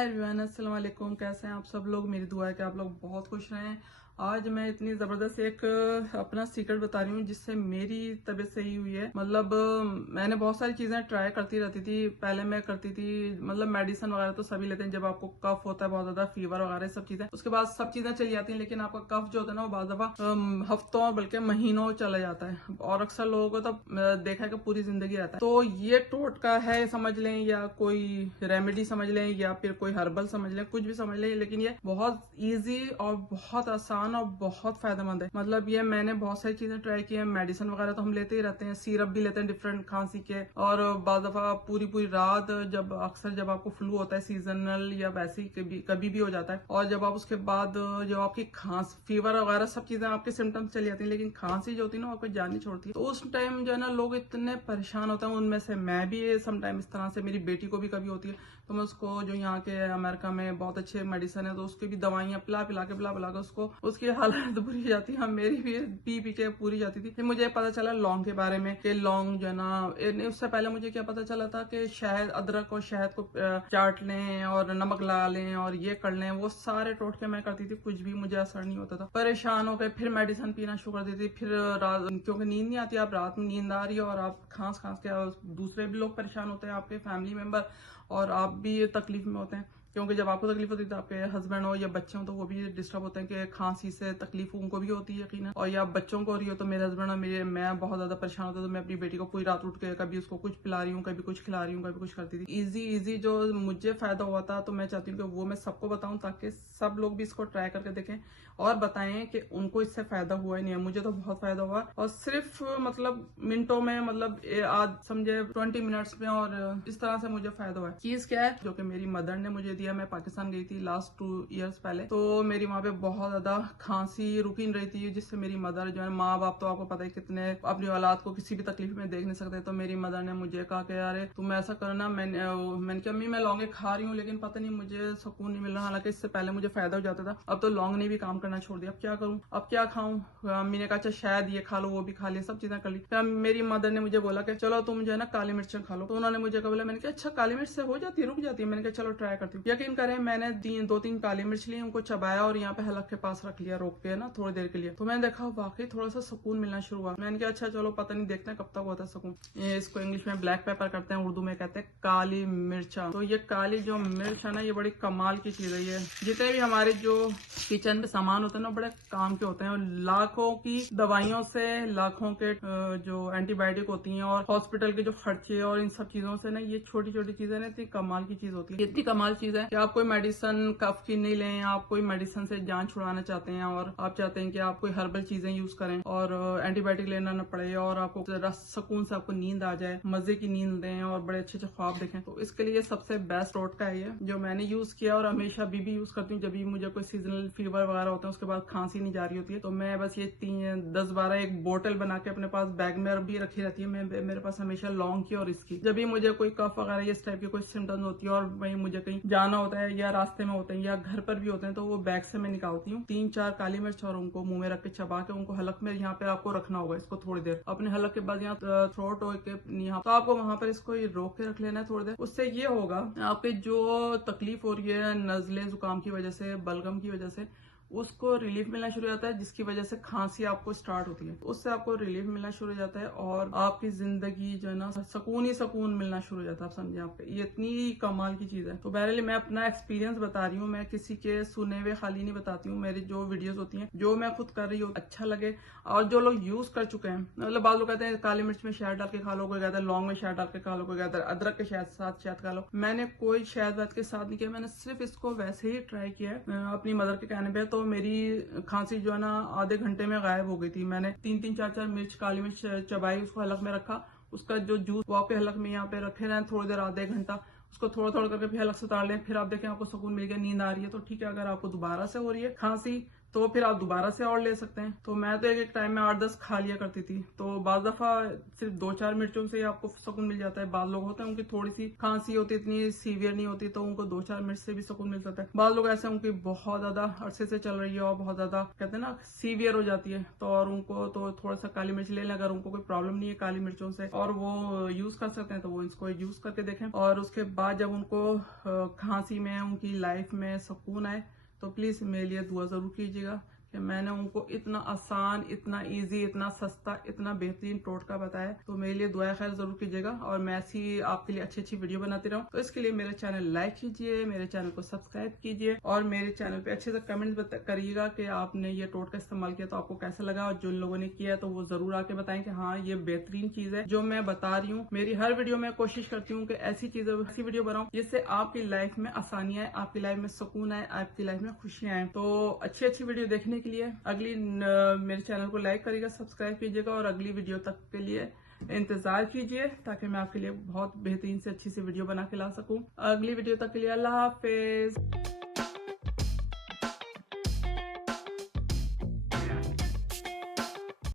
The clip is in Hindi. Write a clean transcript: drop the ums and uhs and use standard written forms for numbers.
हाय एवरीवन, अस्सलाम वालेकुम। कैसे हैं आप सब लोग? मेरी दुआ है कि आप लोग बहुत खुश रहें। आज मैं इतनी ज़बरदस्त एक अपना सीक्रेट बता रही हूँ जिससे मेरी तबीयत सही हुई है। मतलब मैंने बहुत सारी चीज़ें ट्राई करती रहती थी। पहले मैं करती थी मतलब मेडिसिन वगैरह तो सभी लेते हैं जब आपको कफ होता है, बहुत ज़्यादा फीवर वगैरह सब चीज़ें, उसके बाद सब चीज़ें चली जाती हैं। लेकिन आपका कफ जो होता है ना वो बाद दफ़ा हफ्तों बल्कि महीनों चला जाता है और अक्सर लोगों को तो देखा है कि पूरी ज़िंदगी रहता है। तो ये टोटका है समझ लें या कोई रेमेडी समझ लें या फिर कोई हर्बल समझ लें, कुछ भी समझ लें, लेकिन ये बहुत ईजी और बहुत आसान और बहुत फायदेमंद है। मतलब ये मैंने बहुत सारी चीजें ट्राई की है। मेडिसिन वगैरह तो हम लेते ही रहते हैं, सिरप भी लेते हैं डिफरेंट खांसी के, और बाद दफा पूरी पूरी रात जब अक्सर जब आपको फ्लू होता है सीजनल या वैसे ही कभी भी हो जाता है, और जब आप उसके बाद जब आपकी खांस फीवर वगैरह सब चीजें आपके सिम्टम्स चली जाती है, लेकिन खांसी जो होती है ना आपको जान नहीं छोड़ती। तो उस टाइम जो है ना लोग इतने परेशान होते हैं, उनमें से मैं भी सम टाइम इस तरह से, मेरी बेटी को भी कभी होती है तो मैं उसको जो यहाँ के अमेरिका में बहुत अच्छे मेडिसिन है तो उसकी भी दवाइयाँ पिला पिला के उसको उसकी हालत बुरी हो जाती है। मेरी भी पी के पूरी जाती थी। फिर मुझे पता चला लौंग के बारे में कि लौंग जो है ना, उससे पहले मुझे क्या पता चला था कि शहद, अदरक और शहद को चाट लें और नमक लगा लें और ये कर लें। वो सारे टोटके मैं करती थी, कुछ भी मुझे असर नहीं होता था। परेशान हो गए, फिर मेडिसिन पीना शुरू कर दी थी। फिर रात, क्योंकि नींद नहीं आती, आप रात में नींद आ रही है और आप खांस खांस के दूसरे भी लोग परेशान होते हैं, आपके फैमिली मेंबर, और आप भी तकलीफ में होते हैं। क्योंकि जब आपको तकलीफ होती है तो आपके हस्बैंड हो या बच्चे हो तो वो भी डिस्टर्ब होते हैं कि खांसी से तकलीफ उनको भी होती है यकीन है। और या बच्चों को हो रही हो तो मेरे हस्बैंड और मैं बहुत ज्यादा परेशान होता, तो मैं अपनी बेटी को पूरी रात उठ के कभी उसको कुछ पिला रही हूँ, कभी कुछ खिला रही हूँ, कभी कुछ करती थी। इजी जो मुझे फायदा हुआ था तो मैं चाहती हूँ कि वो मैं सबको बताऊं ताकि सब लोग भी इसको ट्राई करके देखें और बताएं कि उनको इससे फायदा हुआ ही नहीं है। मुझे तो बहुत फायदा हुआ, और सिर्फ मतलब मिनटों में, मतलब आज समझे 20 मिनट्स में, और इस तरह से मुझे फायदा हुआ है। चीज क्या है जो कि मेरी मदर ने मुझे दिया। मैं पाकिस्तान गई थी लास्ट 2 इयर्स पहले, तो मेरी वहां पे बहुत ज्यादा खांसी रुकी नहीं रही थी, जिससे मेरी मदर जो है, माँ बाप तो आपको पता है कितने अपनी औलाद को किसी भी तकलीफ में देख नहीं सकते। तो मेरी मदर ने मुझे कहा कि यार तुम ऐसा करना। मैंने कहा अम्मी मैं लौंगे खा रही हूँ लेकिन पता नहीं मुझे सुकून नहीं मिल रहा, हालांकि इससे पहले मुझे फायदा हो जाता था। अब तो लौंग ने भी काम करना छोड़ दिया, अब क्या करूँ, अब क्या खाऊं। अम्मी ने कहा अच्छा शायद ये खा लो, वो भी खा लिया, सब चीजें कर ली। फिर मेरी मदर ने मुझे बोला कि चलो तुम जो है ना काली मिर्चें खा लो। तो उन्होंने मुझे बोला, मैंने कहा अच्छा काली मिर्च से हो जाती है, रुक जाती है? मैंने कहा चलो ट्राई करती हूँ। यकीन करें मैंने 2-3 काली मिर्च ली, उनको चबाया और यहाँ पे हलक के पास रख लिया रोक के ना थोड़ी देर के लिए। तो मैंने देखा वाकई थोड़ा सा सुकून मिलना शुरू हुआ। मैंने कहा अच्छा चलो पता नहीं, देखते हैं कब तक होता है सुकून। इसको इंग्लिश में ब्लैक पेपर करते हैं, उर्दू में कहते हैं काली मिर्चा। तो ये काली जो मिर्च है ना, ये बड़ी कमाल की चीज है। ये जितने भी हमारे जो किचन में सामान होते हैं ना, बड़े काम के होते हैं। लाखों की दवाइयों से, लाखों के जो एंटीबायोटिक होती हैं और हॉस्पिटल के जो खर्चे और इन सब चीजों से ना, ये छोटी छोटी चीजें ना इतनी कमाल की चीज होती है। इतनी कमाल चीज है कि आप कोई मेडिसिन कफ की नहीं लें, आप कोई मेडिसिन से जान छुड़ाना चाहते हैं और आप चाहते हैं कि आप कोई हर्बल चीजें यूज करें और एंटीबायोटिक लेना न पड़े और आपको जरा सुकून से आपको नींद आ जाए, मजे की नींद दें और बड़े अच्छे अच्छे ख्वाब देखें, तो इसके लिए सबसे बेस्ट टोटका है ये, जो मैंने यूज किया और हमेशा अभी भी यूज करती हूँ। जब भी मुझे कोई सीजनल फीवर वगैरह होता है, उसके बाद खांसी नहीं जा रही होती है, तो मैं बस ये 10-12 एक बोतल बना के अपने पास बैग में भी रखी रहती है। मेरे पास हमेशा लौंग की और इसकी। जब भी मुझे कोई कफ वगैरह इस टाइप की कोई सिम्टम्स होती है और वहीं मुझे कहीं जाना होता है या रास्ते में होते हैं या घर पर भी होते हैं, तो वो बैग से मैं निकालती हूँ 3-4 काली मिर्च और उनको मुंह में रख के चबा के उनको हलक में यहाँ पे आपको रखना होगा इसको थोड़ी देर। अपने हलक के बाद यहाँ थ्रोट हो के यहाँ, तो आपको वहां पर इसको रोक के रख लेना है थोड़ी देर। उससे ये होगा आपके जो तकलीफ हो रही है नजले जुकाम की वजह से, बलगम की वजह से, उसको रिलीफ मिलना शुरू हो जाता है, जिसकी वजह से खांसी आपको स्टार्ट होती है, उससे आपको रिलीफ मिलना शुरू हो जाता है और आपकी जिंदगी जो है ना सुकून ही सुकून मिलना शुरू हो जाता है। आप समझे, आपके ये इतनी कमाल की चीज है। तो बहरहाल मैं अपना एक्सपीरियंस बता रही हूँ, मैं किसी के सुने हुए खाली नहीं बताती हूँ। मेरी जो वीडियोस होती हैं, जो मैं खुद कर रही हूँ, अच्छा लगे और जो लोग यूज कर चुके हैं, मतलब बाद लोग कहते हैं काली मिर्च में शहद डाल के खा लो, कोई कहता है लौंग में शहद डाल के खा लो, कोई कहता है अदरक के साथ शहद खा लो। मैंने कोई शहद वहद के साथ नहीं किया, मैंने सिर्फ इसको वैसे ही ट्राई किया है अपनी मदर के कहने पे। तो मेरी खांसी जो है ना आधे घंटे में गायब हो गई थी। मैंने 3-4 मिर्च, काली मिर्च चबाई, उसको हलक में रखा, उसका जो जूस वो आपके हलक में यहाँ पे रखे रहें थोड़ी देर, आधे घंटा, उसको थोड़ा थोड़ा करके फिर हलक से उतार लें। फिर आप देखें आपको सुकून मिल गया, नींद आ रही है तो ठीक है। अगर आपको दोबारा से हो रही है खांसी तो फिर आप दोबारा से और ले सकते हैं। तो मैं तो एक एक टाइम में 8-10 खा लिया करती थी। तो बाद दफा सिर्फ 2-4 मिर्चों से ही आपको सुकून मिल जाता है। बाद लोग होते हैं उनकी थोड़ी सी खांसी होती है, इतनी सीवियर नहीं होती, तो उनको 2-4 मिर्च से भी सुकून मिल जाता है। बाद लोग ऐसे उनकी बहुत ज्यादा अरसे से चल रही है और बहुत ज्यादा कहते हैं ना सीवियर हो जाती है, तो और उनको तो थोड़ा सा काली मिर्च ले लें। अगर उनको कोई प्रॉब्लम नहीं है काली मिर्चों से और वो यूज कर सकते हैं तो वो इसको यूज करके देखें। और उसके बाद जब उनको खांसी में उनकी लाइफ में सुकून आए तो प्लीज मेरे लिए दुआ जरूर कीजिएगा कि मैंने उनको इतना आसान, इतना इजी, इतना सस्ता, इतना बेहतरीन टोटका बताया। तो मेरे लिए दुआ खैर जरूर कीजिएगा और मैं ऐसी आपके लिए अच्छी अच्छी वीडियो बनाती रहूं। तो इसके लिए मेरे चैनल लाइक कीजिए, मेरे चैनल को सब्सक्राइब कीजिए और मेरे चैनल पे अच्छे से कमेंट करिएगा कि आपने ये टोटका इस्तेमाल किया तो आपको कैसा लगा। और जिन लोगों ने किया तो वो जरूर आके बताएं कि हाँ ये बेहतरीन चीज है जो मैं बता रही हूँ। मेरी हर वीडियो में कोशिश करती हूँ कि ऐसी चीजें, ऐसी वीडियो बनाऊं जिससे आपकी लाइफ में आसानी आए, आपकी लाइफ में सुकून आए, आपकी लाइफ में खुशियां आए। तो अच्छी अच्छी वीडियो देखने के लिए अगली मेरे चैनल को लाइक करिएगा, सब्सक्राइब कीजिएगा और अगली वीडियो तक के लिए इंतजार कीजिए ताकि मैं आपके लिए बहुत बेहतरीन से अच्छी सी वीडियो बना के ला सकूं। अगली वीडियो तक के लिए अल्लाह हाफिज।